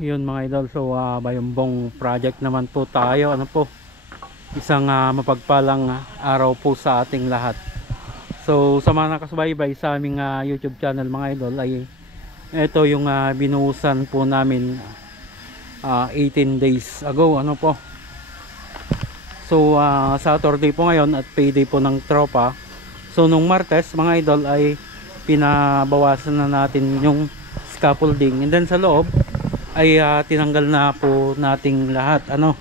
Yun mga idol, so Bayambong project naman po tayo. Ano po, isang mapagpalang araw po sa ating lahat. So sa mga nakasubaybay sa aming YouTube channel mga idol, ay ito yung binuhusan po namin 18 days ago. Ano po, so Saturday po ngayon at payday po ng tropa. So nung Martes mga idol ay pinabawasan na natin yung scaffolding, and then sa loob ay tinanggal na po nating lahat. Ano,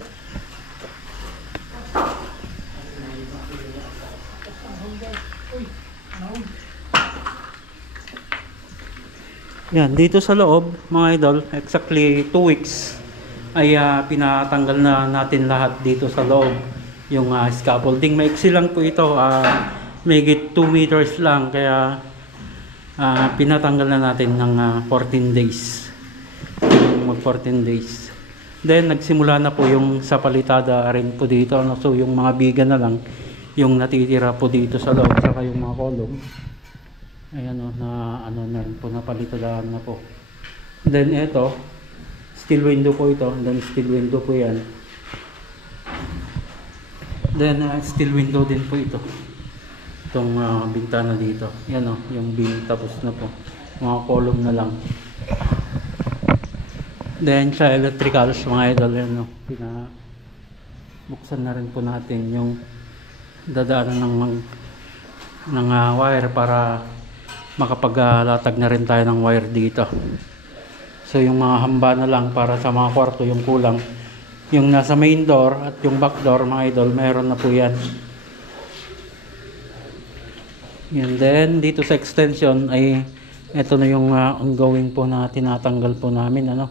yan, dito sa loob mga idol, exactly 2 weeks ay pinatanggal na natin lahat dito sa loob. Yung scaffolding, maiksi lang po ito, mahigit 2 meters lang, kaya pinatanggal na natin ng 14 days, mag 14 days. Then nagsimula na po yung sa palitada rin po dito, ano? So yung mga biga na lang yung natitira po dito sa loob, saka yung mga column, ayan o, na ano na rin po, napalitadaan na po. Then ito, steel window po ito, and then steel window po yan. Then steel window din po ito, itong bintana dito, yan o, yung beam tapos na po, mga column na lang. Then sa electricals mga idol, yan o, buksan na rin po natin yung dadaanan ng wire para makapaglatag na rin tayo ng wire dito. So yung mga hamba na lang para sa mga kwarto, yung kulang, yung nasa main door at yung back door mga idol, meron na po yan. And then dito sa extension ay ito na yung ongoing po na tinatanggal po namin. Ano,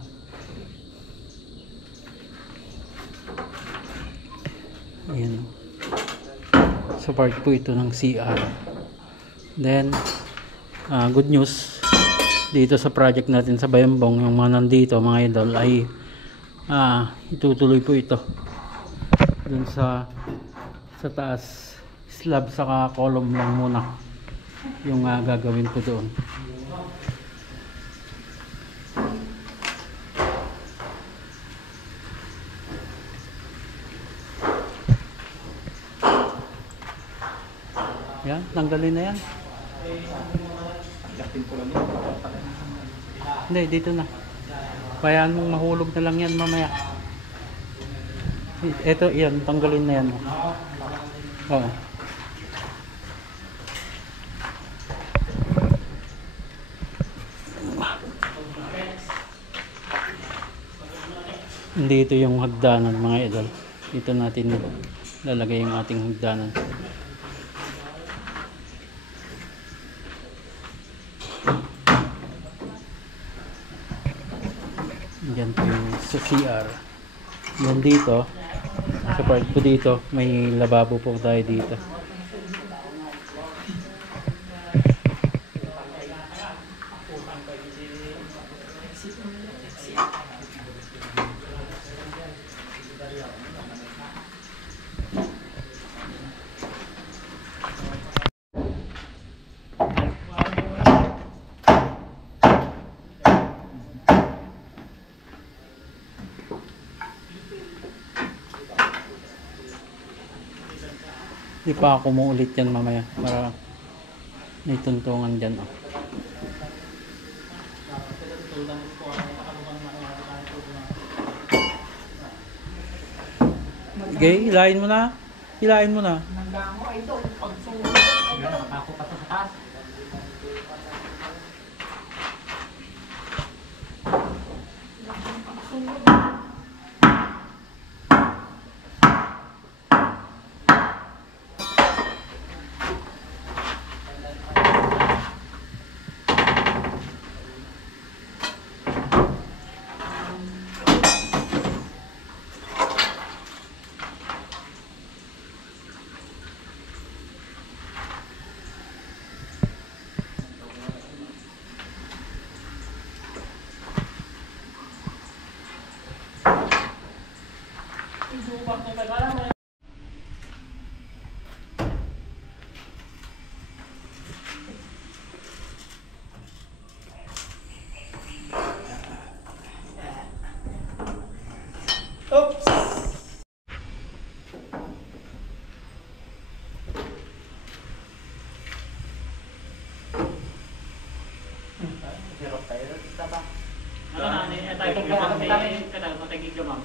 ayan, so part po ito ng CR. Then good news dito sa project natin sa Bayambong, yung mga nandito mga idol ay itutuloy po ito dun sa taas, slab saka column lang muna yung gagawin po doon. Yan, tanggalin na yan. Hindi, dito na. Bayaan mong mahulog na lang yan mamaya. Ito, yan, tanggalin na yan. Oo. Dito yung hagdanan mga idol. Dito natin lalagay yung ating hagdanan. Yan po yung sa CR. Yan dito, sa part po dito, may lababo po tayo dito. Di pa ako muulit yan mamaya para may tuntungan dyan. Oh. Okay, hilahin mo na. Hilahin mo na. Ako pa sa taas. Hirap tayo. Tata. Tayo matagig ka ma'am.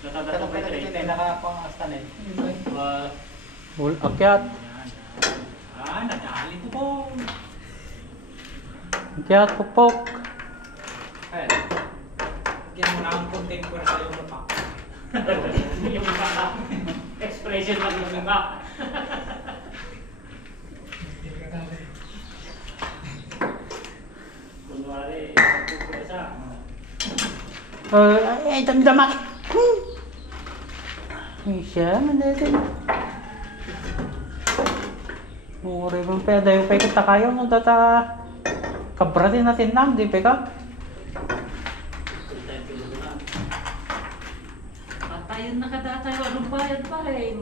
Tanong ka na dito eh, nakapang-astan eh. Akyat. Nadali ko po. Akyat, pupok. Ay, bigyan mo na ang konting pwersa yung mukha. Yung mukha. Expression lang yung mukha. Kunwari, pupwersa. Ay, damdamak. Ay, siya, mandatin. Mure bang pwede yung pwede kita kayo nung data kabratin natin lang, di peka? Patayon na kada tayo, anong bayad pa eh?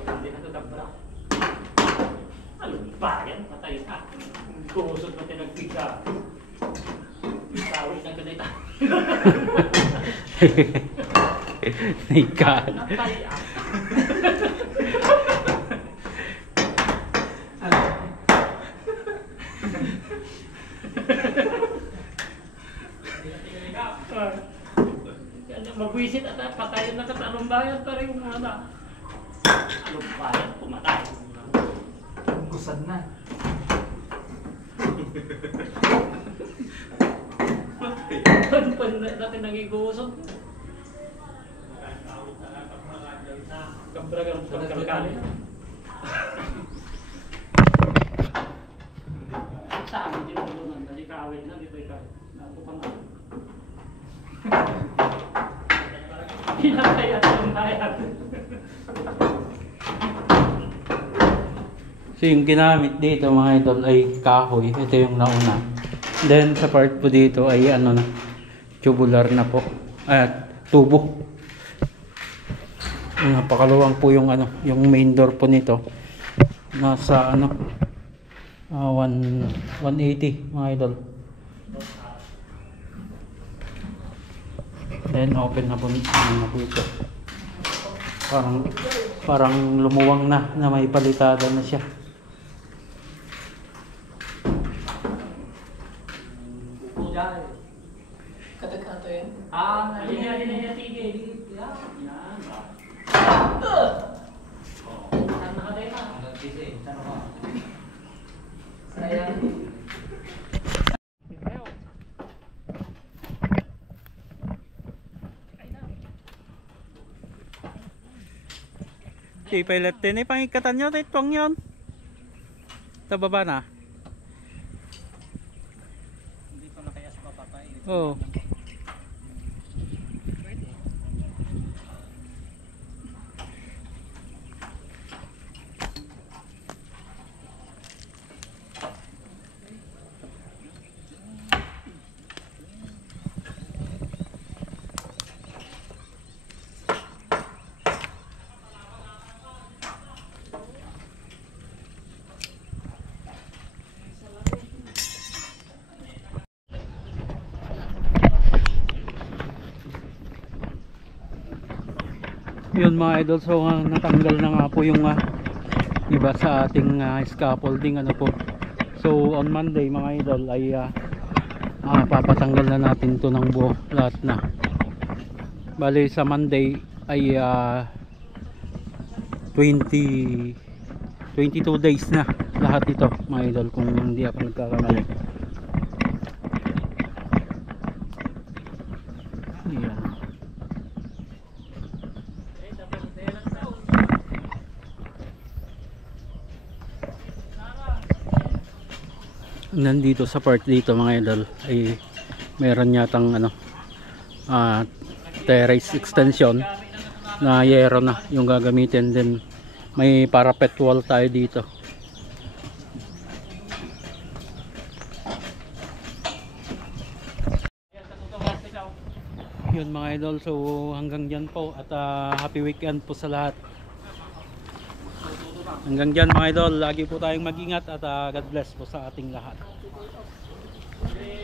Hindi na ito dabra. Anong bayad? Patayon na. Kumusot na tinagpika. Tawid na ganita. Naikaan. Napaya. Magwisit at patayin na katanong bayan pa rin mga na. Anong bayan? Pumatay. Kusad na. Pan natin nangigusok. Kabragang pagkalkali. Sa amin din ang lunan. Dali kawin na dito ikaw. Napupang ako. Pinatay at lumayan. So yung ginamit dito mga idol ay kahoy. Ito yung nauna. Then sa part po dito ay ano na, tubular na po. At tubo. Napakaluwang po yung ano, yung main door po nito. Nasa ano 180 mga idol. Then open na po, ano po ito. Parang lumuwang na may palitada na siya. Katagkanto yan. Alin tigil. Yan. Saan nakatay na? Sayang. Si pilot din eh, pangikatan nyo, itong yun. Sa baba na. Hindi pa nakayas papatay. Oo. Yun mga idol, so natanggal na nga po yung iba sa ating scaffolding ano po. So on Monday mga idol ay papatanggal na natin to ng buo lahat na. Bali sa Monday ay 22 days na lahat ito mga idol kung hindi ako nagkakamali. Ayan. Nandito sa part dito mga idol ay meron yatang ano terrace extension na yero na yung gagamitin, din may parapet wall tayo dito. Yun mga idol, so hanggang dyan po at happy weekend po sa lahat. Hanggang dyan mga idol, lagi po tayong mag-ingat at God bless po sa ating lahat.